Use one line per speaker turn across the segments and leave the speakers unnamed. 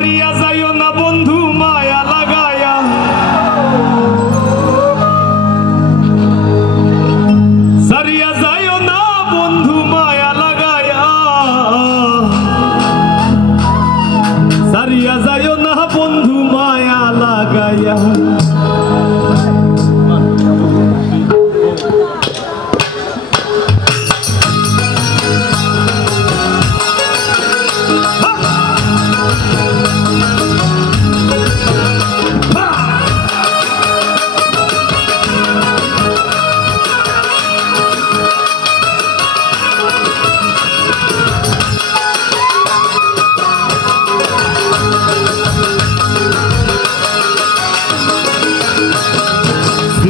Yeah.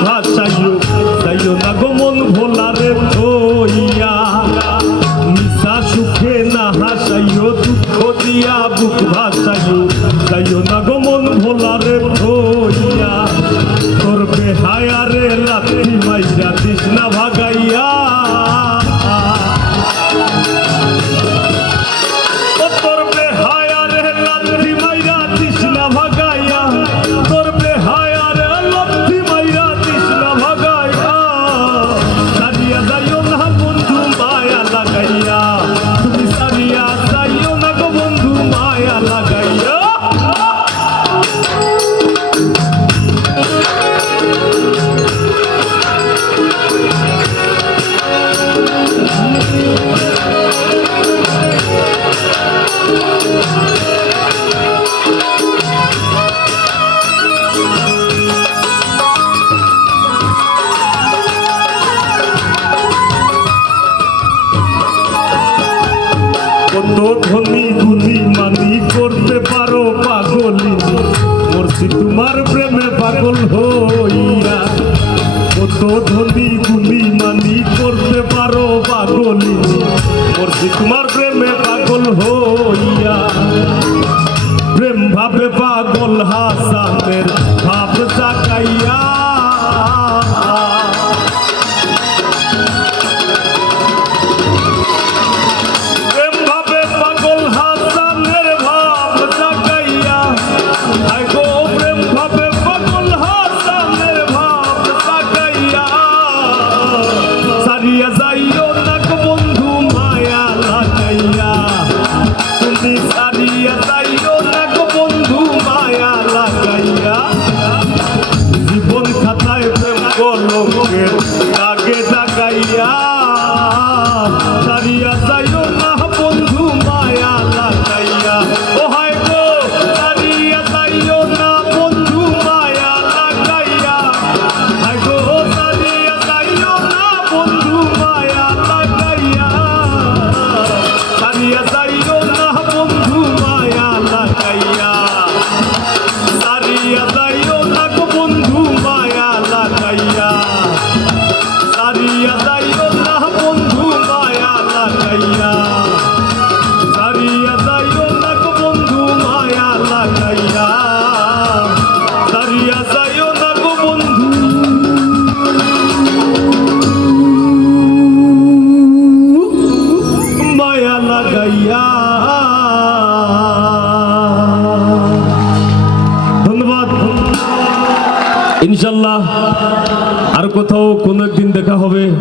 ভাষাইও তাইও না গোমন ভোলারে ধইয়া মিশা সুখে না হাসাইও দুঃখ দিয়া বুক ভাষাইও তাইও না গোমন ভোলারে ধইয়া তোর বেহায়ারে লাথি মাইরা তৃষ্ণা ভাগাইয়া তো ধলি গুলি মানি করতে পারো পাগলি। করছি তোমার প্রেমে পাগল হইয়া। প্রেম ভাবে পাগল হাসা মেরা গাইয়া ধন্যবাদ। ইনশাল্লাহ আর কোথাও কোনো একদিন দেখা হবে।